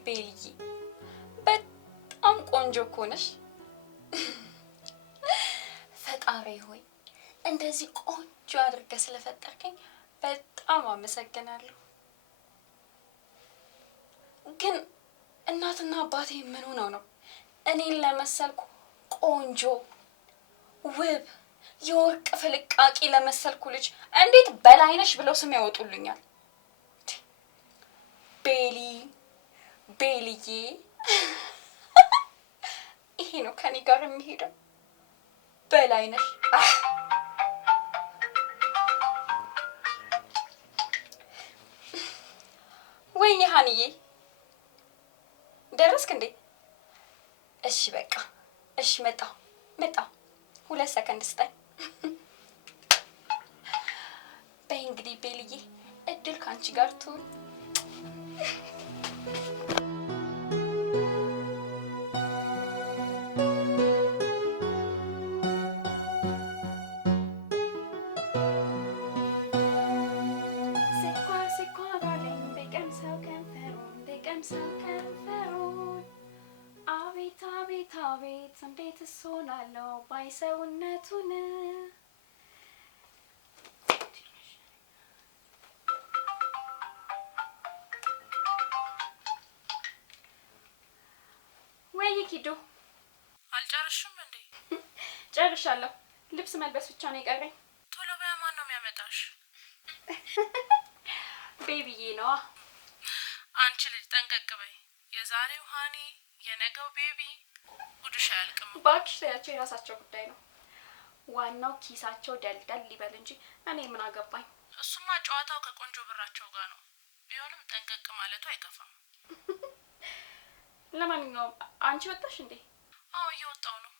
ቤልዬ በጣም ቆንጆ እኮ ነሽ። ፈጣሪ ሆይ እንደዚህ ቆንጆ አድርገህ ስለፈጠርከኝ በጣም አመሰግናለሁ። ግን እናትና አባቴ ምን ሆነው ነው እኔን ለመሰልኩ ቆንጆ ውብ የወርቅ ፍልቃቂ ለመሰልኩ ልጅ እንዴት በላይነሽ ብለው ስም ያወጡልኛል? ቤልዬ ይሄ ነው ከኔ ጋር የሚሄደው። በላይነሽ ወይ ሀንዬ ደረስክ እንዴ? እሺ በቃ እሺ፣ መጣሁ 2 ሰከንድ ስጠኝ። በይ እንግዲህ ቤልዬ እድል ካንቺ ጋር ትሁን። አቤት እንዴት እሶናለሁ ባይሰውነቱን። ወይ ኪዱ አልጨርሽም እንዴ? ጨርሻለሁ። ልብስ መልበስ ብቻ ነው የቀረኝ። ቶሎ በያ። ማን ነው የሚያመጣሽ? ቤቢዬ ነዋ። አንቺ ልጅ ጠንቀቅ በይ። የዛሬው ሃኒ የነገው ቤቢ ጉድሽ አያልቅም። እባክሽ ተያቸው፣ የራሳቸው ጉዳይ ነው። ዋናው ኪሳቸው ደልደል ሊበል እንጂ እኔ ምን አገባኝ። እሱማ ጨዋታው ከቆንጆ ብራቸው ጋር ነው። ቢሆንም ጠንቀቅ ማለቱ አይከፋም። ለማንኛውም አንቺ ወጣሽ እንዴ? አዎ እየወጣው ነው።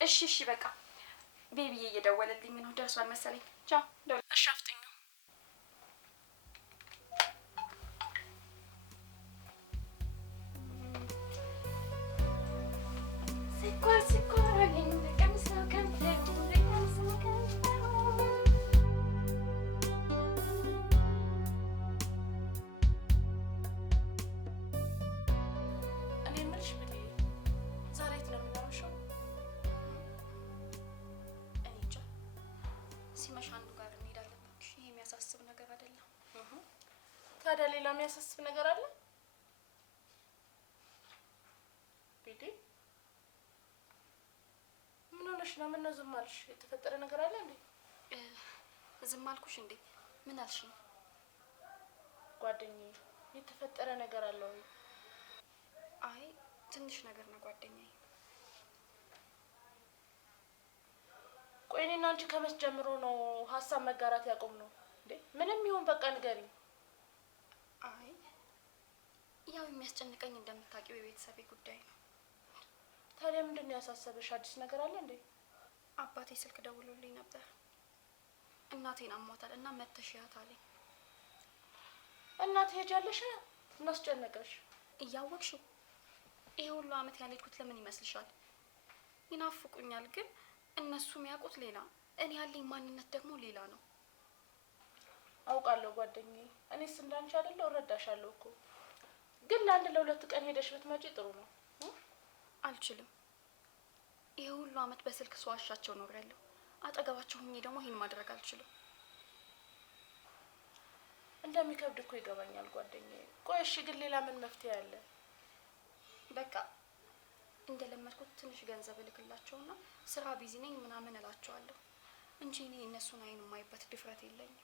እሺ በቃ ቤቢዬ እየደወለልኝ ነው። ደርሷል መሰለኝ። ቻው። እሺ አፍጥኝ። ስኳር አለኝ በቀምሰው ከንፈሩ እኔ የምልሽ ብሌ ዛሬ የት ነው የምናመሸው? እኔ እንጃ። ሲመሽ አንዱ ጋር እንሄዳለን። እባክሽ ይሄ የሚያሳስብ ነገር አይደለም። ታዲያ ሌላ የሚያሳስብ ነገር አለ? ቤቴ ምን ሆነሽ ነው? ምን ነው ዝም አልሽ? የተፈጠረ ነገር አለ እንዴ? ዝም አልኩሽ እንዴ? ምን አልሽኝ? ጓደኛዬ የተፈጠረ ነገር አለ ወይ? አይ ትንሽ ነገር ነው ጓደኛዬ። ቆይ እኔና አንቺ ከመች ጀምሮ ነው ሀሳብ መጋራት ያቆም ነው እንዴ? ምንም ይሁን በቃ ንገሪኝ። አይ ያው የሚያስጨንቀኝ እንደምታውቂው የቤተሰቤ ጉዳይ ነው። ታዲያ ምንድን ነው ያሳሰበሽ? አዲስ ነገር አለ እንዴ? አባቴ ስልክ ደውሎልኝ ነበር። እናቴን አሟታል እና መተሽያት አለኝ። እናት ሄጃለሽ? እናስጨነቀሽ? እያወቅሽው ይሄ ሁሉ አመት ያልሄድኩት ለምን ይመስልሻል? ይናፍቁኛል፣ ግን እነሱ የሚያውቁት ሌላ፣ እኔ ያለኝ ማንነት ደግሞ ሌላ ነው። አውቃለሁ ጓደኛዬ። እኔስ እንዳንቺ አይደለሁ፣ እረዳሻለሁ እኮ። ግን ለአንድ ለሁለት ቀን ሄደሽ ብትመጪ ጥሩ ነው። አልችልም። ይሄ ሁሉ አመት በስልክ ስዋሻቸው ኖሬያለሁ። አጠገባቸው ሆኜ ደግሞ ይሄን ማድረግ አልችልም። እንደሚከብድ እኮ ይገባኛል ጓደኛዬ። ቆይ እሺ፣ ግን ሌላ ምን መፍትሄ አለ? በቃ እንደለመድኩት ትንሽ ገንዘብ እልክላቸውና ስራ ቢዚ ነኝ ምናምን እላቸዋለሁ እንጂ እኔ እነሱን አይን የማይበት ድፍረት የለኝም።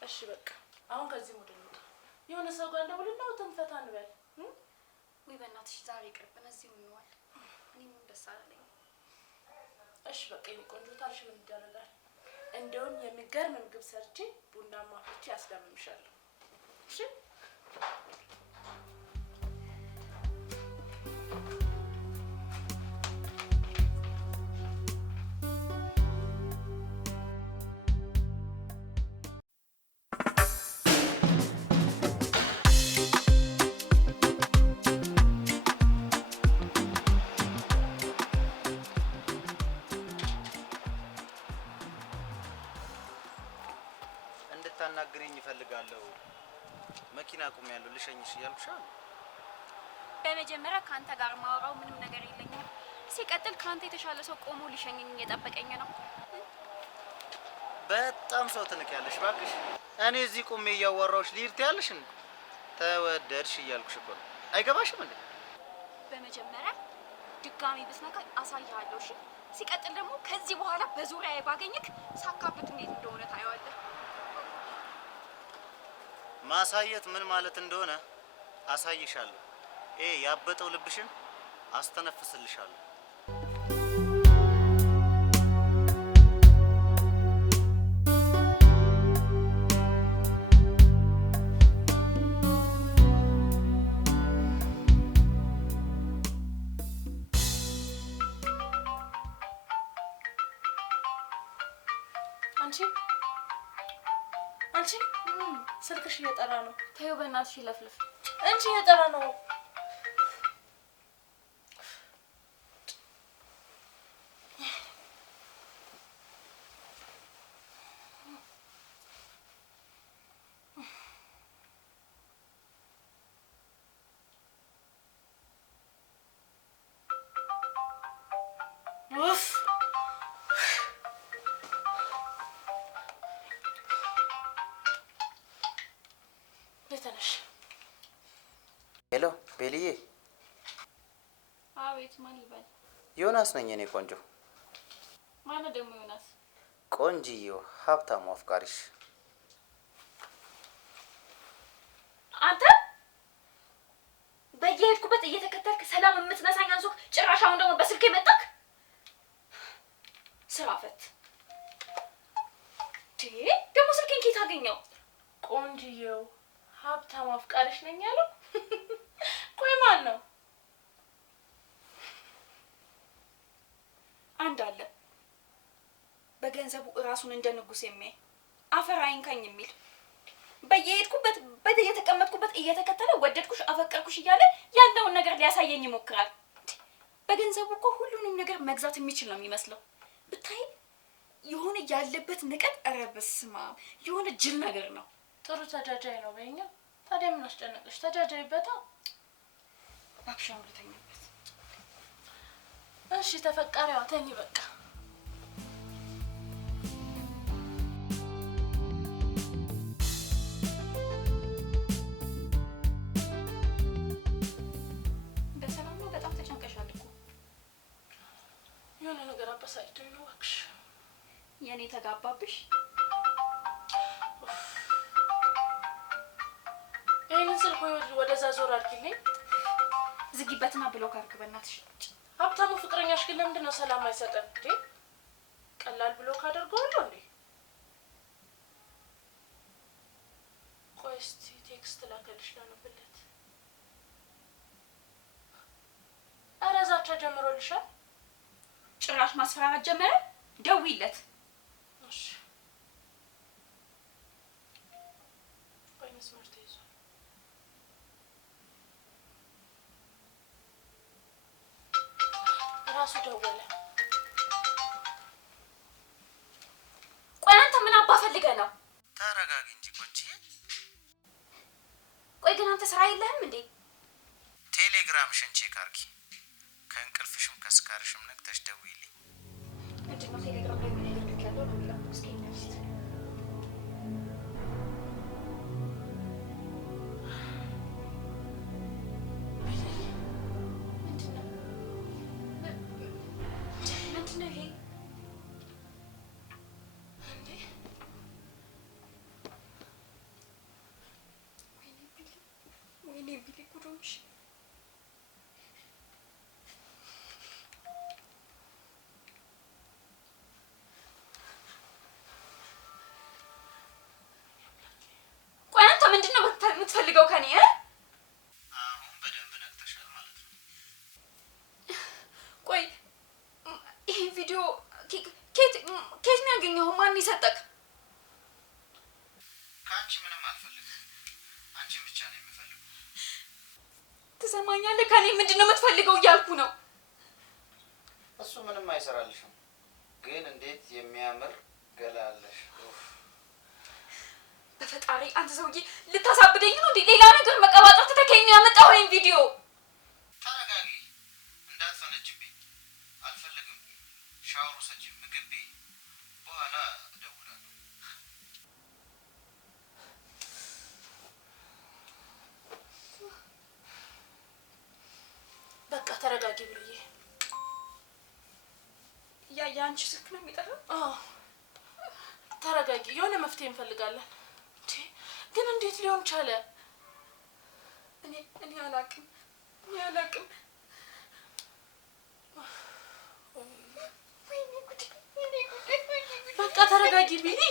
እሺ በቃ አሁን ከዚህ ሙድ እንውጣ። የሆነ ሰው ጋር እንደውልና ተንፈታ እንበል። ወይ በእናትሽ ዛሬ ቅርብን እዚሁ እንዋል። እኔ ምን ደስ አላለኝ። እሺ በቃ የኔ ቆንጆ ታልሽ ምን ይደረጋል? እንደውም የሚገርም ምግብ ሰርቼ ቡና ማፍልቼ ያስደምምሻለሁ። እሺ እንድታናግሪኝ እፈልጋለሁ። መኪና አቁሜያለሁ ልሸኝሽ እያልኩሽ አይደል? በመጀመሪያ ካንተ ጋር ማውራው ምንም ነገር የለኝም። ሲቀጥል ካንተ የተሻለ ሰው ቆሞ ሊሸኘኝ እየጠበቀኝ ነው። በጣም ሰው ትንቂያለሽ እባክሽ። እኔ እዚህ ቁሜ እያወራሁሽ ልሂድ ትያለሽ እንዴ? ተወደድሽ እያልኩሽ እኮ ነው። አይገባሽም እንዴ? በመጀመሪያ ድጋሚ ብትነካኝ አሳይሃለሁ። እሺ? ሲቀጥል ደግሞ ከዚህ በኋላ በዙሪያዬ ባገኝክ ሳካብት እንዴት እንደሆነ ታየዋለህ። ማሳየት ምን ማለት እንደሆነ አሳይሻለሁ። ያበጠው ልብሽን አስተነፍስልሻለሁ። አንቺ ስልክሽ እየጠራ ነው። ተይው በእናትሽ ይለፍልፍ እንጂ እየጠራ ነው። ሄሎ ቤልዬ። አቤት። ማን ይባል? ዮናስ ነኝ እኔ ቆንጆ። ማን ደግሞ ዮናስ? ቆንጂዮ ሀብታሙ አፍቃሪሽ። አንተ በየሄድኩበት እየተከተልክ ሰላም የምትነሳኝ አንሶ ጭራሽ አሁን ደግሞ በስልክ መጣክ። ስራ ፈት ደግሞ ስልኬን ኬት አገኘው? ቆንጂዮ ሀብታሙ አፍቃሪሽ ነኝ ያለው ቆይ ማን ነው? አንድ አለ በገንዘቡ እራሱን እንደ ንጉስ የሚያይ አፈር አይንካኝ የሚል በየሄድኩበት በየተቀመጥኩበት እየተከተለ ወደድኩሽ አፈቀርኩሽ እያለ ያለውን ነገር ሊያሳየኝ ይሞክራል። በገንዘቡ እኮ ሁሉንም ነገር መግዛት የሚችል ነው የሚመስለው። ብታይ የሆነ ያለበት ንቀት፣ ኧረ በስመ አብ የሆነ ጅል ነገር ነው። ጥሩ ተጃጃይ ነው በእኛ። ታዲያ ምን አስጨነቀሽ? ተጃጃይበታ። እባክሽ አሁን ልተኛበት። እሺ ተፈቃሪዋ ተኝ በቃ። በሰላም ነው? በጣም ተጨንቀሻል እኮ። የሆነ ነገር አበሳጭቶኝ ነው እባክሽ። የኔ ተጋባብሽ? ይሄንን ስልክ ወደዛ ዞር አድርጊልኝ። ዝጊበትና ብሎክ አድርግ በእናትሽ። ሀብታሙ ፍቅረኛሽ ግን ለምንድን ነው ሰላም አይሰጠን እንዴ? ቀላል ብሎክ አደርገዋለሁ እንዴ? ቆይ እስቲ ቴክስት ላከልሽ ላነብለት። ኧረ ዛቻ ጀምሮልሻል። ጭራሽ ማስፈራራት ጀመረ። ደውይለት። እሺ ቆይ መስመር ተይዟል። ራሱ ደወለ። ቆይ አንተ ምን አባ ፈልገህ ነው? ተረጋጊ እንጂ ቆንጂዬ። ቆይ ግን አንተ ስራ የለህም እንዴ? ቴሌግራምሽን ቼክ አድርጊ። ከእንቅልፍሽም ከስካርሽም ነቅተሽ ደውይልኝ። ምንድን ነው ቴሌግራም ላይ ምን ያደርግ ያለው ነው የሚለው? እስኪ ነፍስ ምንድነው ይሄ? እንዴ ወይኔ ቢሊ ጉዶች። ቆይ አንተ ምንድነው የምትፈልገው ከኔ? አሁን በደንብ ነቅተሻል ማለት ነው። ቆይ ይሄ ቪዲዮ ኬት ነው ያገኘኸው? ማን ይሰጠክ? ከአንቺ ምንም አልፈልግም። አንቺን ብቻ ነው የምፈልገው። ትሰማኛለህ? ከኔ ምንድነው የምትፈልገው እያልኩ ነው። እሱ ምንም አይሰራልሽም። ግን እንዴት የሚያምር ገላ አለሽ። በፈጣሪ አንተ ሰውዬ ልታሳብደኝ ነው እንዴ? ሌላ ነገር መቀባጠር ተተከኝ ያመጣው ይሄን ቪዲዮ። ተረጋጊ፣ እንዳትፈነጅብኝ አልፈልግም። ሻወር ውሰጂ፣ ምግብ ብይ፣ በኋላ እደውላለሁ። በቃ ተረጋጊ ብዬ የአንቺ ስልክ ነው የሚጠራው? አዎ ተረጋጊ፣ የሆነ መፍትሄ እንፈልጋለን። ግን እንዴት ሊሆን ቻለ? እኔ አላቅም። በቃ ተረጋጊ ቢኒ።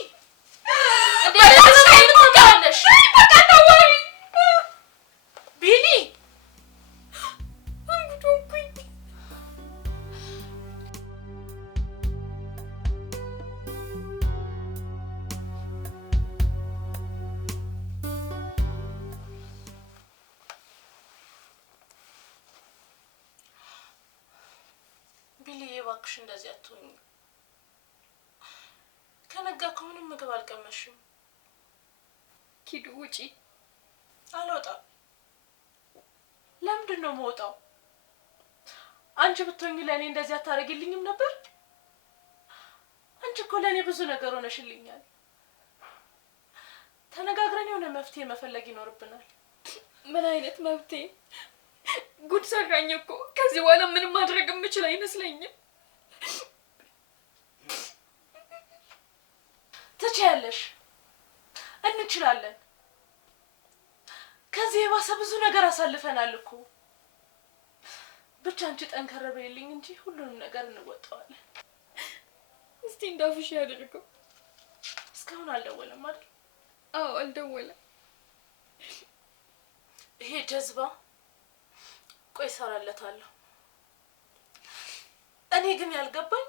ቢኒ ቢሊዬ እባክሽ እንደዚህ አትሆኚ። ከነጋ ከምንም ምግብ አልቀመሽም። ኪዱ ውጪ። አልወጣም። ለምንድን ነው የምወጣው? አንቺ ብትሆኚ ለእኔ እንደዚህ አታደርጊልኝም ነበር? አንቺ እኮ ለእኔ ብዙ ነገር ሆነሽልኛል። ተነጋግረን የሆነ መፍትሄ መፈለግ ይኖርብናል። ምን አይነት መፍትሄ? ጉድ ሰራኝ እኮ። ከዚህ በኋላ ምንም ማድረግ የምችል አይመስለኝም። ትችያለሽ፣ እንችላለን። ከዚህ የባሰ ብዙ ነገር አሳልፈናል እኮ። ብቻ አንቺ ጠንከር በይልኝ እንጂ ሁሉንም ነገር እንወጣዋለን። እስቲ እንዳፍሽ ያድርገው። እስካሁን አልደወለም አይደል? አዎ አልደወለም። ይሄ ጀዝባ ቆይ እሰራለታለሁ። እኔ ግን ያልገባኝ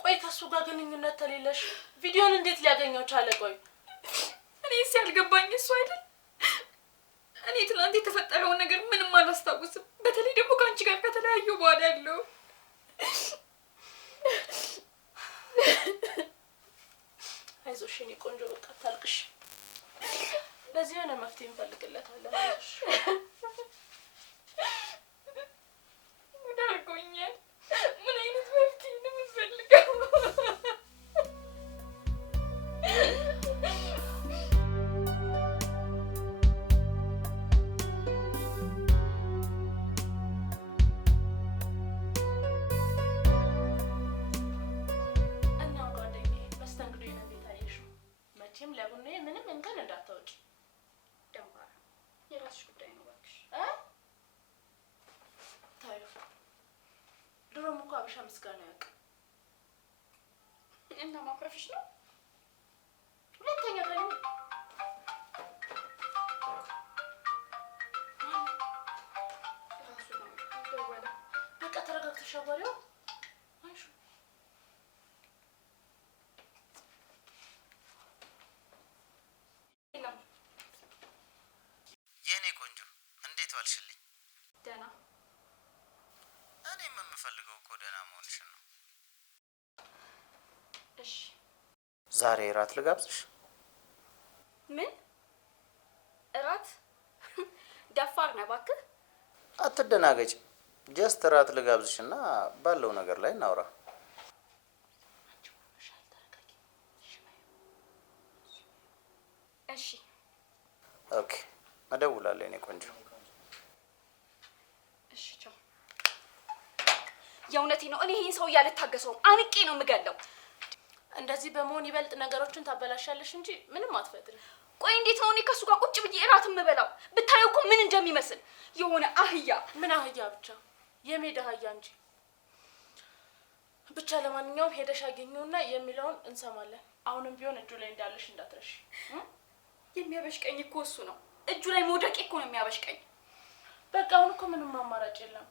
ቆይ ከሱ ጋር ግንኙነት ተሌለሽ ቪዲዮን እንዴት ሊያገኘው ቻለ? ቆይ እኔስ ያልገባኝ እሱ አይደል? እኔ ትናንት የተፈጠረውን ነገር ምንም አላስታውስም። በተለይ ደግሞ ከአንቺ ጋር ከተለያዩ በኋላ ያለው። አይዞሽ የኔ ቆንጆ፣ በቃ አታልቅሽ። ለዚህ የሆነ መፍትሄ እንፈልግለታለን። አይዞሽ። ዳርጎኛል። ምን አይነት መፍትሄ ነው የምትፈልገው? እና ጓደኛዬ መስተንግዶዬን እንዴት አየሽው? መቼም ለቡናዬ ምንም እንከን እንዳታወጪ። ደንባራ የራስሽ ጉዳይ ነው እባክሽ። ታዩ ድሮም እኮ አበሻ ምስጋና ያውቅ እና ማኩረፍሽ ነው። ሁለተኛ ከለም ራሱ ነው ደወለ። በቃ ተረጋግተሽ አዋሪው። አይሹ የኔ ቆንጆ እንዴት ዋልሽልኝ? ደህና። እኔም የምፈልገው እኮ ደህና መሆንሽን ነው። እሺ ዛሬ እራት ልጋብዝሽ? ምን እራት? ደፋር ነህ እባክህ። አትደናገጭ። ጀስት እራት ልጋብዝሽና ባለው ነገር ላይ እናውራ። እሺ ኦኬ፣ እደውላለሁ የኔ ቆንጆ። እሺ ቻው። የእውነቴ ነው። እኔ ይሄን ሰው አልታገሰውም። አንቄ ነው የምገለው። እንደዚህ በመሆን ይበልጥ ነገሮችን ታበላሻለሽ እንጂ ምንም አትፈጥሪም። ቆይ እንዴት ነው እኔ ከሱ ጋር ቁጭ ብዬ እራት የምበላው? ብታየው እኮ ምን እንደሚመስል የሆነ አህያ። ምን አህያ? ብቻ የሜዳ አህያ እንጂ። ብቻ ለማንኛውም ሄደሽ አገኘውና የሚለውን እንሰማለን። አሁንም ቢሆን እጁ ላይ እንዳለሽ እንዳትረሽ። የሚያበሽቀኝ እኮ እሱ ነው። እጁ ላይ መውደቄ እኮ ነው የሚያበሽቀኝ። በቃ አሁን እኮ ምንም አማራጭ የለም።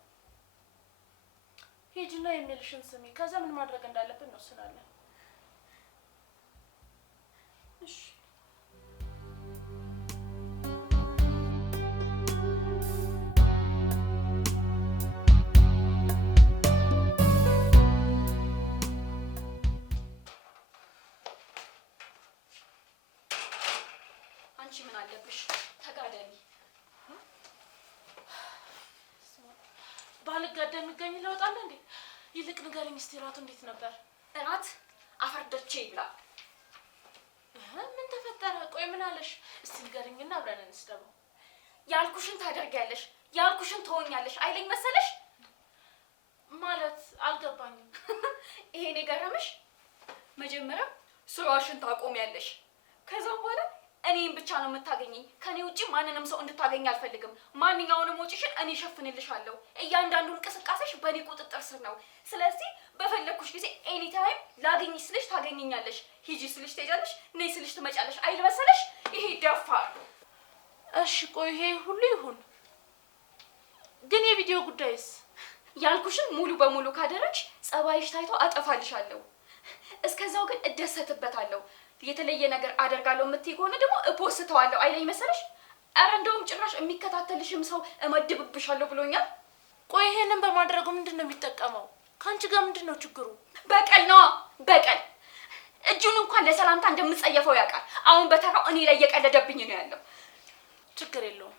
ሂጂና የሚልሽን ስሚ። ከዛ ምን ማድረግ እንዳለብን እንወስናለን። እሺ አለብሽ። ተጋደሚ። ባልጋደም የሚገኝ ለውጥ አለ እንዴ? ይልቅ ንገሪኝ እስኪ እራቱ እንዴት ነበር? እራት አፈርደቼ ይብላ። ምን ተፈጠረ? ቆይ ምን አለሽ? እስቲ ንገሪኝና አብረን እንስደበው። ያልኩሽን ታደርጊያለሽ፣ ያልኩሽን ትሆኛለሽ አይለኝ መሰለሽ? ማለት አልገባኝም። ይሄን የገረመሽ? መጀመሪያ ስራሽን ታቆሚያለሽ። ከዛም በኋላ እኔን ብቻ ነው የምታገኘኝ። ከኔ ውጪ ማንንም ሰው እንድታገኝ አልፈልግም። ማንኛውንም ወጪሽን እኔ እሸፍንልሻለሁ። እያንዳንዱ እንቅስቃሴሽ በእኔ ቁጥጥር ስር ነው። ስለዚህ በፈለኩሽ ጊዜ ኤኒ ታይም ላገኝሽ ስልሽ ታገኘኛለሽ፣ ሂጂ ስልሽ ትሄጃለሽ፣ ነይ ስልሽ ትመጫለሽ አይል መሰለሽ? ይሄ ደፋር። እሺ ቆይ ይሄ ሁሉ ይሁን፣ ግን የቪዲዮ ጉዳይስ? ያልኩሽን ሙሉ በሙሉ ካደረግሽ ጸባይሽ ታይቶ አጠፋልሻለሁ። እስከዛው ግን እደሰትበታለሁ። የተለየ ነገር አደርጋለሁ የምትይ ከሆነ ደግሞ እፖስተዋለሁ አይለኝ መሰለሽ? ኧረ እንደውም ጭራሽ የሚከታተልሽም ሰው እመድብብሻለሁ ብሎኛል። ቆይ ይሄንን በማድረጉ ምንድን ነው የሚጠቀመው? ከአንቺ ጋር ምንድን ነው ችግሩ? በቀል ነዋ፣ በቀል። እጁን እንኳን ለሰላምታ እንደምጸየፈው ያውቃል። አሁን በተራው እኔ ላይ እየቀለደብኝ ነው ያለው። ችግር የለውም፣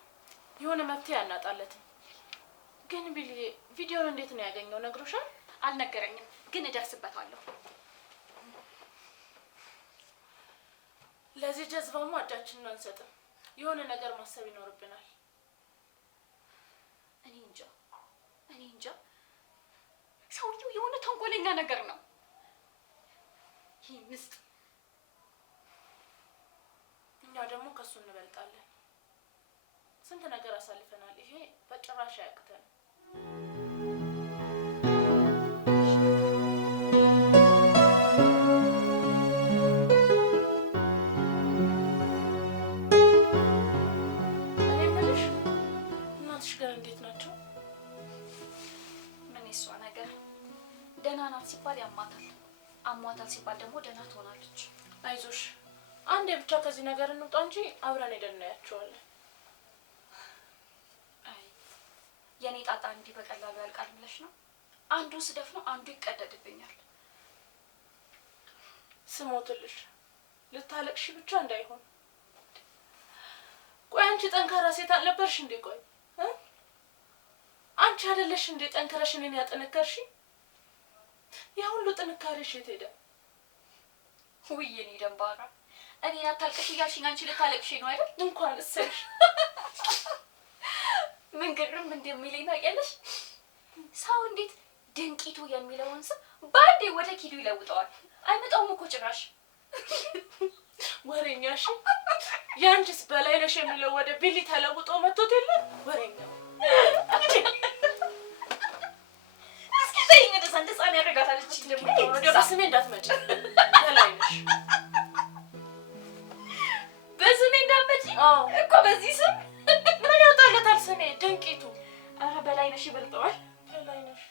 የሆነ መፍትሄ አናጣለትም። ግን ቢልዬ ቪዲዮን እንዴት ነው ያገኘው? ነግሮሻል? አልነገረኝም፣ ግን እደርስበታለሁ። ለዚህ ጀዝባማ እጃችንን አንሰጥም። የሆነ ነገር ማሰብ ይኖርብናል። እኔ እንጃ ሰውየው የሆነ ተንኮለኛ ነገር ነው። ይህ ምስጥ። እኛ ደግሞ ከሱ እንበልጣለን። ስንት ነገር አሳልፈናል። ይሄ በጭራሽ አያቅተንም። ሲባል ያማታል፣ አሟታል ሲባል ደግሞ ደህና ትሆናለች። አይዞሽ፣ አንዴ ብቻ ከዚህ ነገር እንውጣ እንጂ አብረን ሄደን እናያቸዋለን። አይ የኔ ጣጣ እንዲህ በቀላሉ ያልቃል ብለሽ ነው? አንዱን ስደፍ ነው አንዱ ይቀደድብኛል። ስሞትልሽ ልታለቅሽ ብቻ እንዳይሆን። ቆይ አንቺ ጠንካራ ሴት አልነበርሽ እንዴ? ቆይ አንቺ አይደለሽ እንዴ ጠንክረሽ እኔን ያጠነከርሽ? ያ ሁሉ ጥንካሬሽ የት ሄደ? ውይ የኔ ደንባራ፣ እኔን አታልቅሽ እያልሽኝ አንቺ ልታለቅሽ ነው አይደል? እንኳን እሰሽ። ምን ግርም እንደሚለኝ ታውቂያለሽ? ሰው እንዴት ድንቂቱ የሚለውን ስም በአንዴ ወደ ኪዱ ይለውጠዋል? አይመጣውም እኮ ጭራሽ። ወሬኛሽ። ያንቺስ በላይነሽ የሚለው ወደ ቢሊ ተለውጦ መጥቶት የለ? ወሬኛ እንደዛን ያደርጋታለች። ደግሞ ወደ በስሜ እንዳትመጪ። በላይነሽ በስሜ እንዳትመጪ እኮ። በዚህ ስም ምን ያወጣለታል ስሜ? ድንቂቱ። ኧረ በላይነሽ ይበልጠዋል። በላይነሽ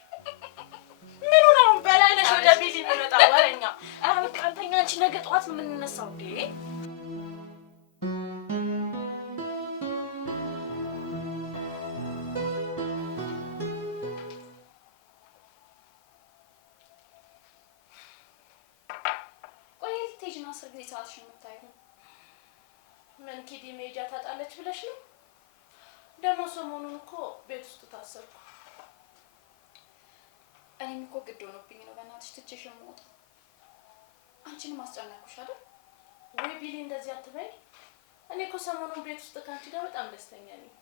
ምኑ ነው በላይነሽ ወደ ቢሊ የሚመጣ ወሬኛ? ኧረ በቃ አንተኛ አንቺ ነገ ጠዋት ነው የምንነሳው እንዴ? ሰዓትሽን የምታየው ምን ኪዲ ሜጃ ታጣለች ብለሽ ነው? ደግሞ ሰሞኑን እኮ ቤት ውስጥ ታሰርኩ። እኔም እኮ ግድ ሆኖብኝ ነው በእናትሽ ትቼሽ የምወጣው። አንቺንም አስጨነቅኩሽ አይደል? ወይ ቢሊ እንደዚህ አትበይ። እኔ እኮ ሰሞኑን ቤት ውስጥ ከአንቺ ጋር በጣም ደስተኛ ነኝ።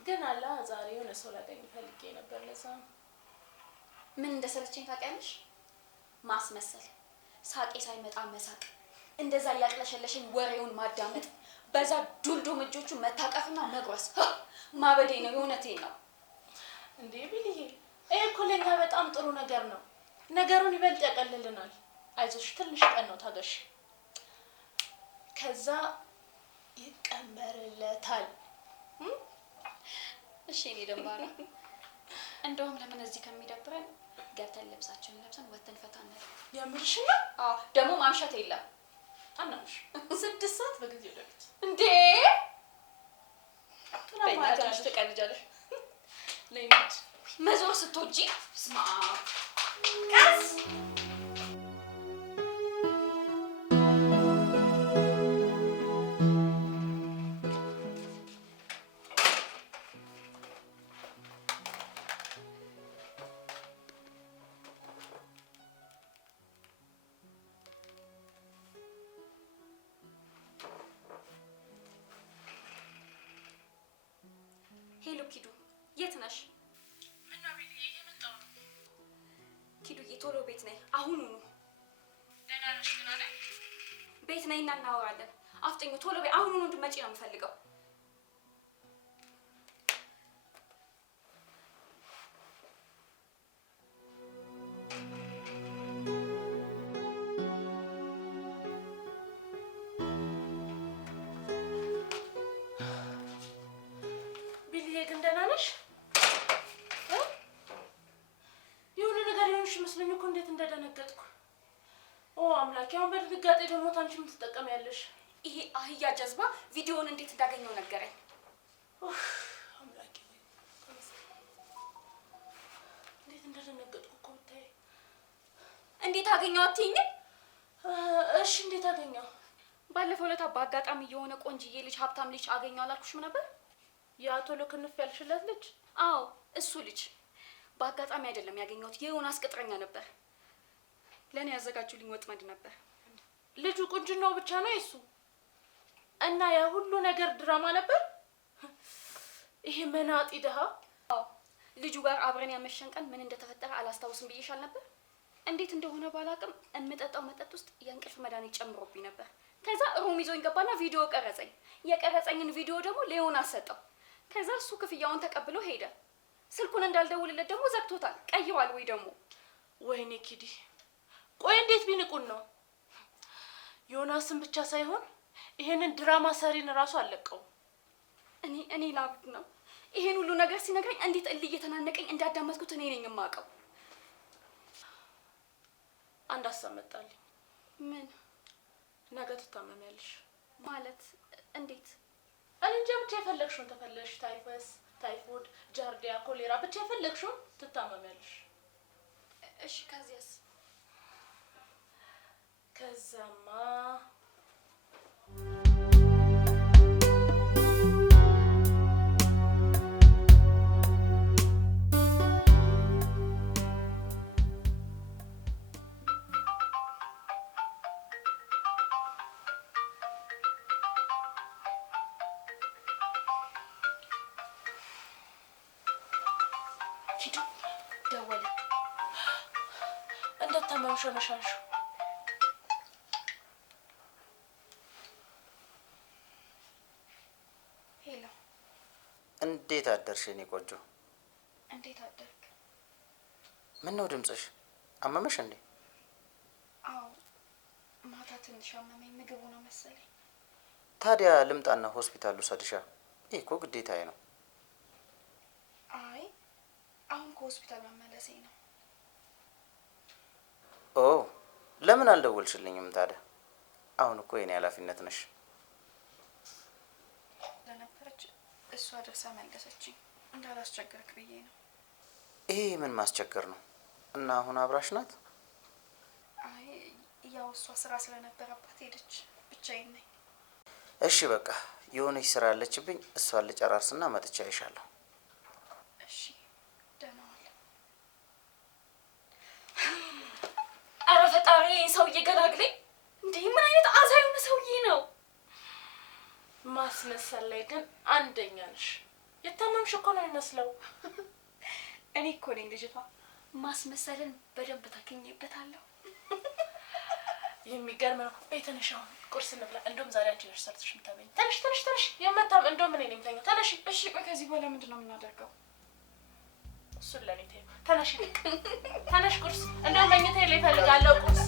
ግን አላ ዛሬ የሆነ ሰው ላገኝ ፈልጌ ነበር። ለዛ ምን እንደሰለቸኝ ታውቂያለሽ? ማስመሰል፣ ሳቄ ሳይመጣ መሳቅ፣ እንደዛ ያቅለሸለሽኝ ወሬውን ማዳመጥ፣ በዛ ዱልዱም እጆቹ መታቀፍና መጉረስ ማበዴ ነው። የእውነቴን ነው እንዴ ቢልዬ፣ ይሄ እኮ ለኛ በጣም ጥሩ ነገር ነው። ነገሩን ይበልጥ ያቀልልናል። አይዞሽ፣ ትንሽ ቀን ነው ታገሽ። ከዛ ይቀመርለታል። እሺ እኔ ደምባራ፣ እንደውም ለምን እዚህ ከሚደብረን ገብተን ልብሳችንን ለብሰን ወተን ፈታ እንላለን። የምርሽ ነው? አዎ፣ ደግሞ ማምሸት የለም። አናሽ 6 ሰዓት በጊዜ ወደፊት እንዴ በእናትሽ ትቀልጃለሽ። ለይነት መዞር ስትወጂ ስማ ቀስ የት ነሽ? እና ቤት እየመጣሁ ነው። ኪዱዬ ቶሎ ቤት ነይ፣ አሁኑኑ። ደህና ነሽ ግን አይደል? ቤት ነይና እናወራለን። አፍጥኙ፣ ቶሎ በይ፣ አሁኑኑ እንድትመጪ ነው የምፈልገው። ቢልዬ ግን ደህና ነሽ? የሆነ ነገር የሆንሽ መስሎኝ እኮ እንዴት እንደደነገጥኩ። ኦ አምላኬ! አሁን በድንጋጤ ደግሞ አንቺ ምን ትጠቀሚያለሽ? ይሄ አህያ ጀዝባ ቪዲዮውን እንዴት እንዳገኘው ነገረኝ። አምላኬ! እንዴት እንደደነገጥኩ እኮ ብታይ። እንዴት አገኘው አትይኝም? እሺ እንዴት አገኘው? ባለፈው ዕለት በአጋጣሚ የሆነ ቆንጅዬ ልጅ ሀብታም ልጅ አገኘው አላልኩሽም ነበር? የአቶ ልክንፍ ያልሽለት ልጅ? አዎ እሱ ልጅ። በአጋጣሚ አይደለም ያገኘሁት፣ የዮናስ ቅጥረኛ ነበር። ለእኔ ያዘጋጁልኝ ወጥመድ ነበር። ልጁ ቁንጅናው ብቻ ነው የሱ? እና ያ ሁሉ ነገር ድራማ ነበር? ይሄ መናጢ ድሃ። አዎ ልጁ ጋር አብረን ያመሸን ቀን ምን እንደተፈጠረ አላስታውስም ብዬሻል ነበር? እንዴት እንደሆነ ባላቅም የምጠጣው መጠጥ ውስጥ የእንቅልፍ መድኃኒት ጨምሮብኝ ነበር። ከዛ ሩም ይዞኝ ገባና ቪዲዮ ቀረጸኝ። የቀረጸኝን ቪዲዮ ደግሞ ለዮናስ ሰጠው። ከዛ እሱ ክፍያውን ተቀብሎ ሄደ። ስልኩን እንዳልደውልለት ደግሞ ዘግቶታል። ቀይሯል ወይ ደግሞ። ወይኔ ኪዲ! ቆይ እንዴት ቢንቁን ነው? ዮናስን ብቻ ሳይሆን ይሄንን ድራማ ሰሪን እራሱ አለቀው። እኔ ላብድ ነው። ይሄን ሁሉ ነገር ሲነግረኝ እንዴት እልህ እየተናነቀኝ እንዳዳመጥኩት እኔ ነኝ የማውቀው። አንድ ሀሳብ መጣልኝ። ምን? ነገ ትታመሚያለሽ። ማለት እንዴት? እኔ እንጃ፣ ብቻ የፈለግሽውን ተፈለሽ። ታይፈስ፣ ታይፎድ፣ ጃርዲያ፣ ኮሌራ ብቻ የፈለግሽውን ትታመሚያለሽ። እሺ ከዚያስ? ከዛማ ሂዱ። ደወለ። እንደታመምሽ ሆነሽ አልሽው። ሄሎ፣ እንዴት አደርሽ የኔ ቆንጆ? እንዴት አደርክ? ምን ነው ድምፅሽ? አመመሽ እንዴ? አዎ ማታ ትንሽ አመመኝ። ምግቡ ነው መሰለኝ። ታዲያ ልምጣና ሆስፒታል ልውሰድሻ? ይህ እኮ ግዴታዬ ነው። አይ አሁን ከሆስፒታል መመለሴ ነው። ኦ ለምን አልደወልሽልኝም ታዲያ? አሁን እኮ የኔ ኃላፊነት ነሽ። ለነበረች እሷ ደርሳ መለሰችኝ። እንዳላስቸገርክ ብዬ ነው። ይሄ ምን ማስቸገር ነው? እና አሁን አብራሽ ናት? አይ ያው እሷ ስራ ስለነበረባት ሄደች። ብቻዬን ነኝ። እሺ በቃ የሆነች ስራ አለችብኝ። እሷን ልጨራርስና መጥቻ ይሻለሁ። እሺ ደህና ዋል። ኧረ ፈጣሪ ሰውዬ ገላግለኝ። እንዴ ምን አይነት አዛ የሆነ ሰውዬ ነው? ማስመሰል ላይ ግን አንደኛ ነሽ። የታመምሽ እኮ ነው የሚመስለው። እኔ እኮ ነኝ ልጅቷ። ማስመሰልን በደንብ ታገኝበታለሁ። የሚገርም ነው። ቤተነሽ አሁን ቁርስ እንብላ። እንደውም ዛሬ አንቺ ነሽ ሰርተሽ የምታበይኝ። ተነሽ ተነሽ ተነሽ። የመታም እንደውም እኔ ነኝ የምተኛው። ተነሽ። እሺ ቆይ ከዚህ በኋላ ምንድን ነው የምናደርገው? እሱን ለኔ ተይው። ተነሽ ልክ ተነሽ። ቁርስ እንደውም መኝታዬ ላይ እፈልጋለሁ ቁርስ።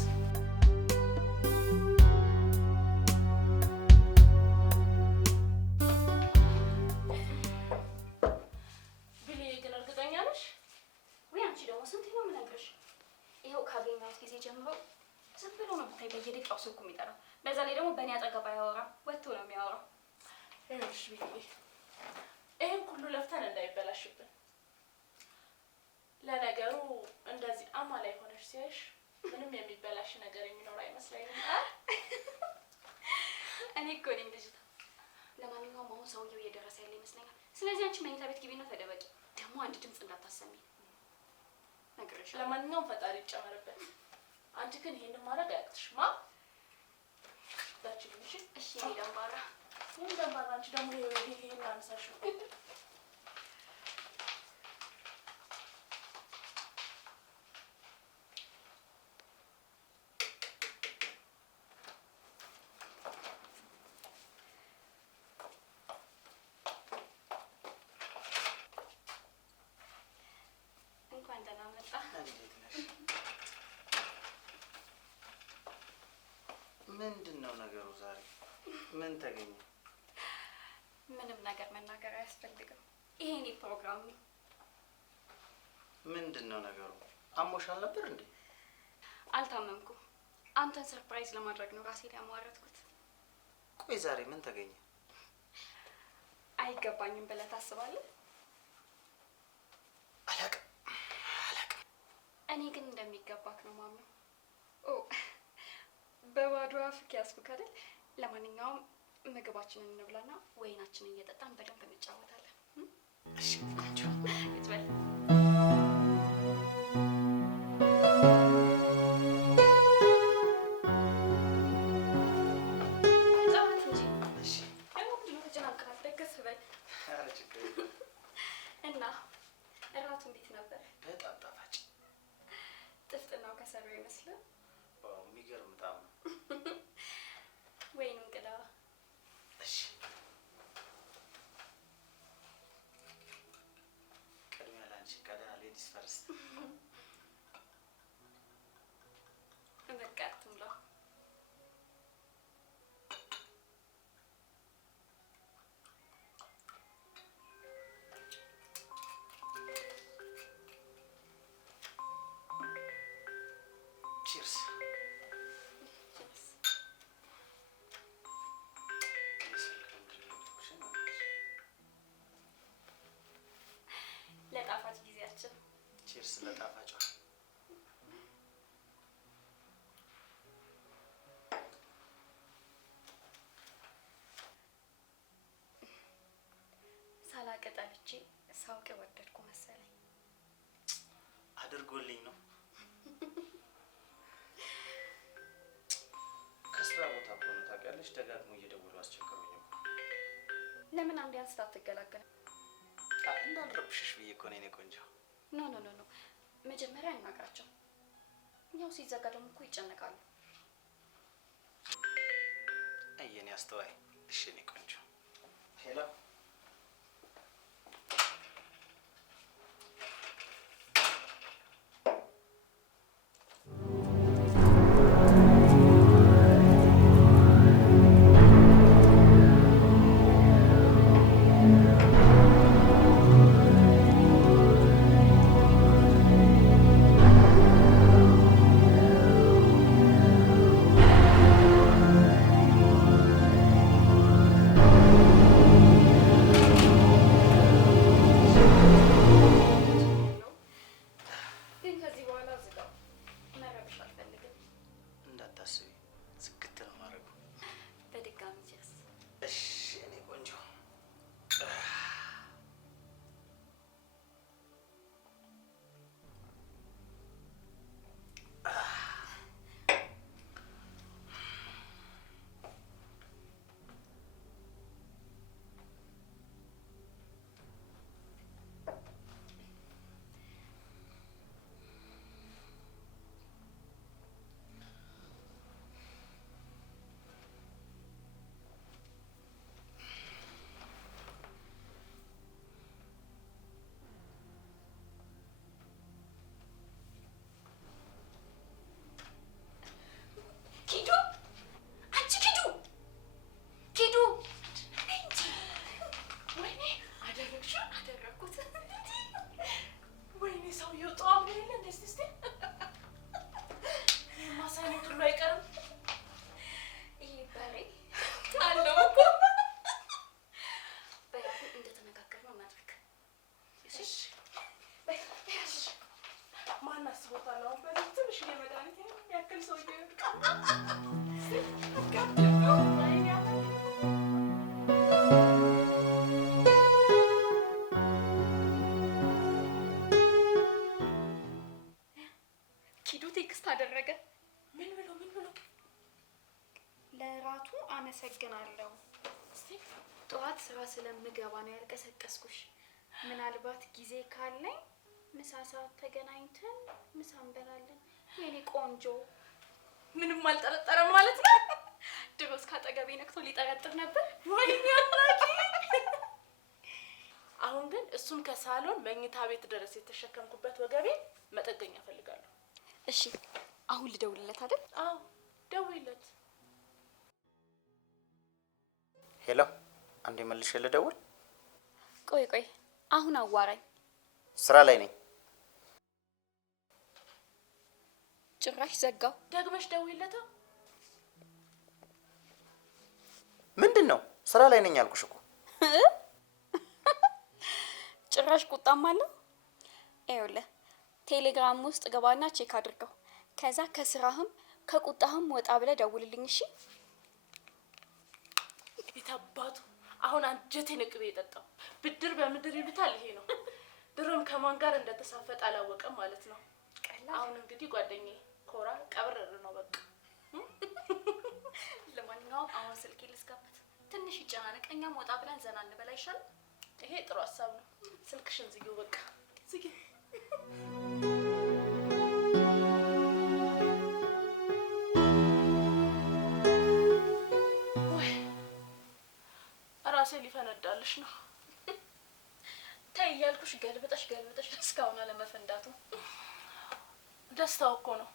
ቢልዬ ግን እርግጠኛ ነሽ? ወይ አንቺ ደግሞ ስንት ነው የምነግርሽ? ይኸው ካገኘሁት ጊዜ ጀምሮ ዝም ብሎ ነው ብታይ በየደቂቃው ስልኩ የሚጠራው። በዛ ላይ ደግሞ በእኔ አጠገብ አያወራም፣ ወጥቶ ነው የሚያወራው። ይኸውልሽ ቢልዬ፣ ይሄን ሁሉ ለፍተን እንዳይበላሽብን። ለነገሩ እንደዚህ አማላይ ሆነሽ ሲያይሽ ምንም የሚበላሽ ነገር የሚኖር አይመስለኝም። እኔ እኮ ነኝ ልጅቷ። ለማንኛውም አሁን ሰውዬው እየደረሰ ያለ ይመስለኛል። ስለዚህ አንቺ መኝታ ቤት ግቢና ተደበቂ። ደግሞ አንድ ድምፅ እንዳታሰሚ ነግሬሻለሁ። ለማንኛውም ፈጣሪ ይጨመርበት። አንቺ ግን ይሄንን ማድረግ አያቅትሽማ። ዳችን ልጅ እሺ ደንባራ ይሄን ደንባራ። አንቺ ደግሞ ይሄን አንሳሽው። እንኳን ደህና መጣ። እንዴት ነሽ? ምንድን ነው ነገሩ ዛሬ? ምን ተገኘ? ምንም ነገር መናገር አያስፈልግም። ይሄ የኔ ፕሮግራም ነው። ምንድን ነው ነገሩ? አሞሻል ነበር እንዴ? አልታመምኩም። አንተን ሰርፕራይዝ ለማድረግ ነው ራሴን ያሟረትኩት። ቆይ ዛሬ ምን ተገኘ? አይገባኝም ብለህ ታስባለህ? አላቅም። እኔ ግን እንደሚገባክ ነው ማምነው። ኦ በባዶ አፍክ ያዝኩክ አይደል? ለማንኛውም ምግባችንን እንብላና ወይናችንን እየጠጣን በደንብ እንጫወታለን። እሺ ቆንጆ። ይትበል ጫወት እንጂ። እሺ ደግሞ ምንድነው ተጨናንቀሃል? ደገስ በል ኧረ ችግር የለም። እና እራቱ እንዴት ነበር? በጣም ጣፋጭ። ጥፍጥናው ከሰራው ይመስላል። ዋው የሚገርም ጣዕም ነው። ወይኑን ቅዳ። እሺ ቅድሚያ ላንቺ ቀዳ። ሌዲስ ፈርስት። በቃ አትምለው። ቺርስ። ለጣፋጭ ጊዜያችን ቺርስ ለጣፋጯ። ሳላቅ ጠልቼ ሳውቅ ወደድኩ መሰለኝ። አድርጎልኝ ነው። ከስራ ቦታ እኮ ነው ታውቂያለሽ። ደጋግሞ እየደወሉ አስቸገሩኝ እኮ። ለምን አንዴ አንስታ አትገላገልም? እንዳልረብሽሽ ብዬ እኮ ነው የኔ ቆንጆ። ኖ ኖ ኖ ኖ፣ መጀመሪያ አናግራቸው። ያው ሲዘጋ ደግሞ እኮ ይጨነቃሉ። አይ የኔ አስተዋይ። እሺ የኔ ቆንጆ። ሄሎ ግን ከዚህ በኋላ ዝጋው። መረብሽ አልፈልግም። እንዳታስቢ፣ ዝግት ነው ማድረጉ። በድጋሚ ቼርስ። እሺ የኔ ቆንጆ። ኪዱ፣ አንቺ ኪዱ፣ ኪዱ። ወይኔ አደረግሽው። አደረግኩት። ወይኔ ሰውዬው ጠዋት ነው የለ እንዴ? እስቲ ማሳየት ሁሉ አይቀርም። ይሄ በሬ አለው እኮ። በያሁን እንደተነጋገርነው እናድርግ። እሺ ማን አስቦታል? አሁን በዚህ ትንሽ የመድኃኒት ያክል ሰውዬው ይወድቃል። ኪዱ ቴክስት አደረገ። ምን ብሎ ለራቱ አመሰግናለሁ። ጠዋት ስራ ስለምገባ ነው ያልቀሰቀስኩሽ። ምናልባት ጊዜ ካለኝ ምሳ ሰዓት ተገናኝተን ምሳ እንበላለን። የኔ ቆንጆ። ምንም አልጠረጠረም ማለት ነው። ድሮስ ካጠገቤ ነክቶ ሊጠረጥር ነበር። ወይኔ አምላኬ! አሁን ግን እሱን ከሳሎን መኝታ ቤት ድረስ የተሸከምኩበት ወገቤ መጠገኛ ፈልጋለሁ። እሺ አሁን ልደውልለት አይደል? አዎ ደውይለት። ሄሎ፣ አንዴ መልሼ ልደውል? ቆይ አሁን አዋራኝ። ስራ ላይ ነኝ። ጭራሽ ዘጋው። ደግመሽ ደውይለታ። ምንድን ነው? ስራ ላይ ነኝ አልኩሽ እኮ። ጭራሽ ቁጣም አለው። ይኸውልህ ቴሌግራም ውስጥ ገባና ቼክ አድርገው። ከዛ ከስራህም ከቁጣህም ወጣ ብለህ ደውልልኝ እሺ? የታባቱ አሁን አንጀቴን ቅቤ የጠጣው ብድር በምድር ይሉታል። ይሄ ነው። ድሮም ከማን ጋር እንደተሳፈጠ አላወቀም ማለት ነው። አሁን እንግዲህ ጓደኛዬ ኮራ ቀብረር ነው በቃ። ለማንኛውም አሁን ስልኬ ልስጋበት። ትንሽ ይጨናነቅ። እኛም ወጣ ብለን ዘና እንበላ ይሻል። ይሄ ጥሩ ሀሳብ ነው። ስልክሽን ዝጊው በቃ ዝጊ። ወይ ራሴ ሊፈነዳልሽ ነው። ተይ እያልኩሽ ገልብጠሽ እስካሁን አለመፈንዳቱ ደስታው እኮ ነው።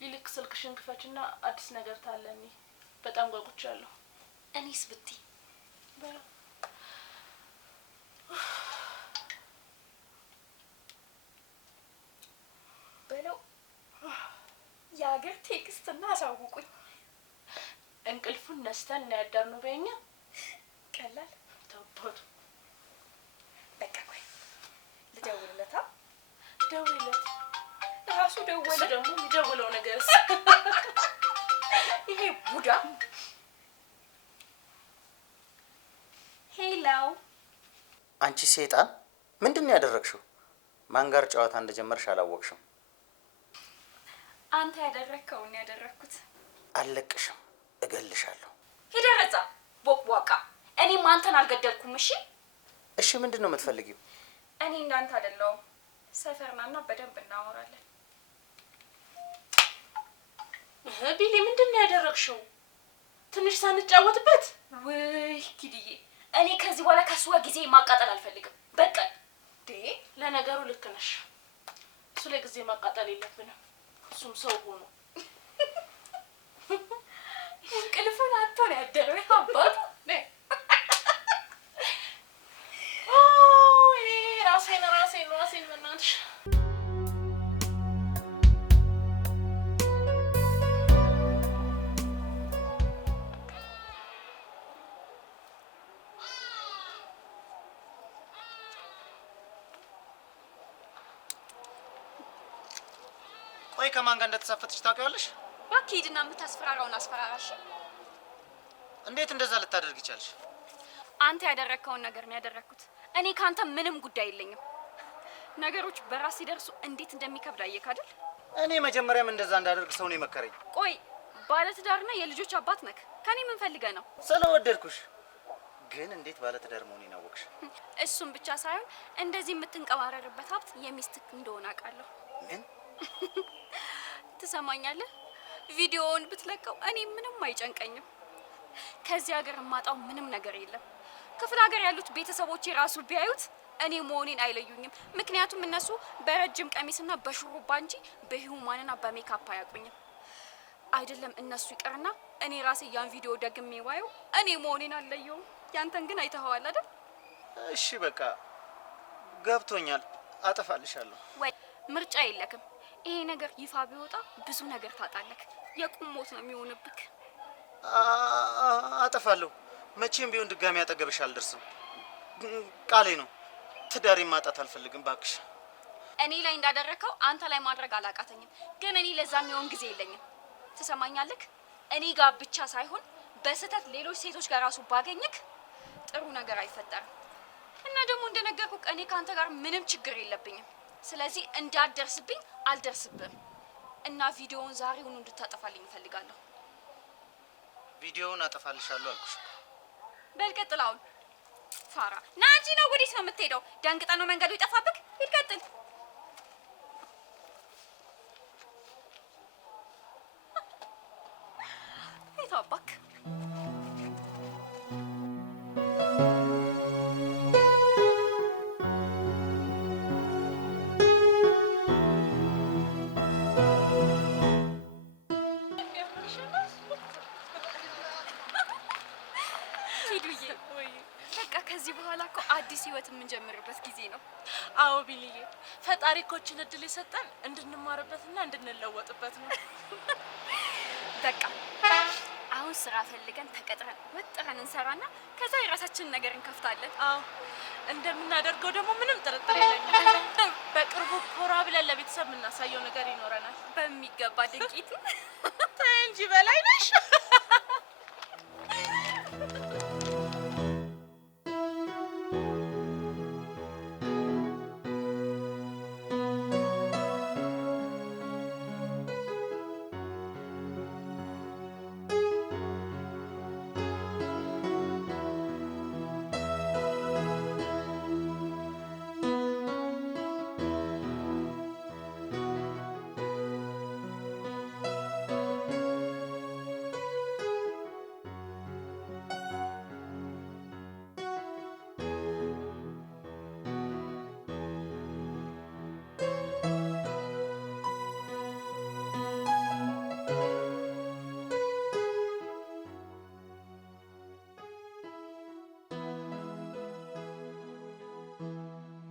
ይልክ ስልክሽን ክፈችና አዲስ ነገር ታለሚ። በጣም ጓጉቻለሁ። እኔስ ብቲ በለው የሀገር ቴክስትና አሳውቁኝ። እንቅልፉን ነስተን እና ያዳርነው በእኛ ቀላል ተባቱ። በቃ ቆይ ልደውልለታ። ደውይለት። ራሱ ደወለ። እሱ ደግሞ የሚደውለው ነገርስ ይሄ ቡዳ። ሄሎ አንቺ ሴጣን፣ ምንድን ነው ያደረግሽው? ማን ጋር ጨዋታ እንደጀመርሽ አላወቅሽም። አንተ ያደረግከውን ያደረግኩት። አልለቅሽም፣ እገልሻለሁ። ሂደህ እዛ ቦቅቧቃ። እኔም አንተን አልገደልኩም። እሺ ምንድን ነው የምትፈልጊው? እኔ እንዳንተ አይደለሁም። ሰፈርናና በደንብ እናወራለን። ቢሊ ምንድን ነው ያደረግሽው? ትንሽ ሳንጫወትበት። ውይ ኪድዬ፣ እኔ ከዚህ በኋላ ከሱ ጋር ጊዜ ማቃጠል አልፈልግም። በቃ ለነገሩ ልክ ነሽ። እሱ ላይ ጊዜ ማቃጠል የለብንም። እሱም ሰው ሆኖ እንቅልፉን አጥቶ ነው ያደረው አባቱ። ራሴን በእናትሽ ቆይ ከማን ጋር እንደተሳፈጥሽ ታውቂዋለሽ? እባክህ ሂድና የምታስፈራራውን አስፈራራሽ። እንዴት እንደዛ ልታደርግ ይቻልሽ? አንተ ያደረግከውን ነገር ነው ያደረግኩት። እኔ ካንተ ምንም ጉዳይ የለኝም። ነገሮች በራስ ሲደርሱ እንዴት እንደሚከብድ አየህ አይደል? እኔ መጀመሪያም እንደዛ እንዳደርግ ሰው ነው የመከረኝ። ቆይ ባለትዳርና የልጆች አባት ነህ። ከኔ ምን ፈልገህ ነው? ስለወደድኩሽ። ግን እንዴት ባለትዳር መሆኔን አወቅሽ? እሱም ብቻ ሳይሆን እንደዚህ የምትንቀባረርበት ሀብት የሚስትክ እንደሆነ አውቃለሁ። ምን ትሰማኛለህ? ቪዲዮውን ብትለቀው እኔ ምንም አይጨንቀኝም። ከዚህ ሀገር የማጣው ምንም ነገር የለም። ክፍለ ሀገር ያሉት ቤተሰቦቼ ራሱ ቢያዩት እኔ መሆኔን አይለዩኝም። ምክንያቱም እነሱ በረጅም ቀሚስና በሹሩባ እንጂ በሂውማንና በሜካፕ አያውቁኝም። አይደለም እነሱ ይቀርና እኔ ራሴ ያን ቪዲዮ ደግሜ ባየው እኔ መሆኔን አልለየውም። ያንተን ግን አይተኸዋል አይደል? እሺ በቃ ገብቶኛል። አጠፋልሻለሁ። ወይ ምርጫ የለክም። ይሄ ነገር ይፋ ቢወጣ ብዙ ነገር ታጣለክ። የቁም ሞት ነው የሚሆንብክ። አጠፋለሁ። መቼም ቢሆን ድጋሚ አጠገብሽ አልደርስም። ቃሌ ነው። ትዳሬን ማጣት አልፈልግም። ባክሽ እኔ ላይ እንዳደረከው አንተ ላይ ማድረግ አላቃተኝም። ግን እኔ ለዛ የሚሆን ጊዜ የለኝም። ትሰማኛለክ? እኔ ጋር ብቻ ሳይሆን በስህተት ሌሎች ሴቶች ጋር ራሱ ባገኝክ ጥሩ ነገር አይፈጠርም። እና ደግሞ እንደነገርኩህ እኔ ካንተ ጋር ምንም ችግር የለብኝም። ስለዚህ እንዳትደርስብኝ አልደርስብም። እና ቪዲዮውን ዛሬውኑ እንድታጠፋልኝ እፈልጋለሁ። ቪዲዮውን አጠፋልሻለሁ አልኩሽ። በል ቀጥል። አሁን ፋራ ና እንጂ ነው። ወዴት ነው የምትሄደው? ደንግጠ ነው መንገዱ ይጠፋብክ? ሂድ ቀጥል። ይታባክ ከዚህ በኋላ እኮ አዲስ ህይወት የምንጀምርበት ጊዜ ነው። አዎ ቢልዬ፣ ፈጣሪ እኮ እችን እድል የሰጠን እንድንማርበትና እንድንለወጥበት ነው። በቃ አሁን ስራ ፈልገን ተቀጥረን ወጥረን እንሰራና ከዛ የራሳችንን ነገር እንከፍታለን። አዎ እንደምናደርገው ደግሞ ምንም ጥርጥር የለኝም። በቅርቡ ኮራ ብለን ለቤተሰብ የምናሳየው ነገር ይኖረናል። በሚገባ ድንቂት። ተይ እንጂ በላይ ነሽ።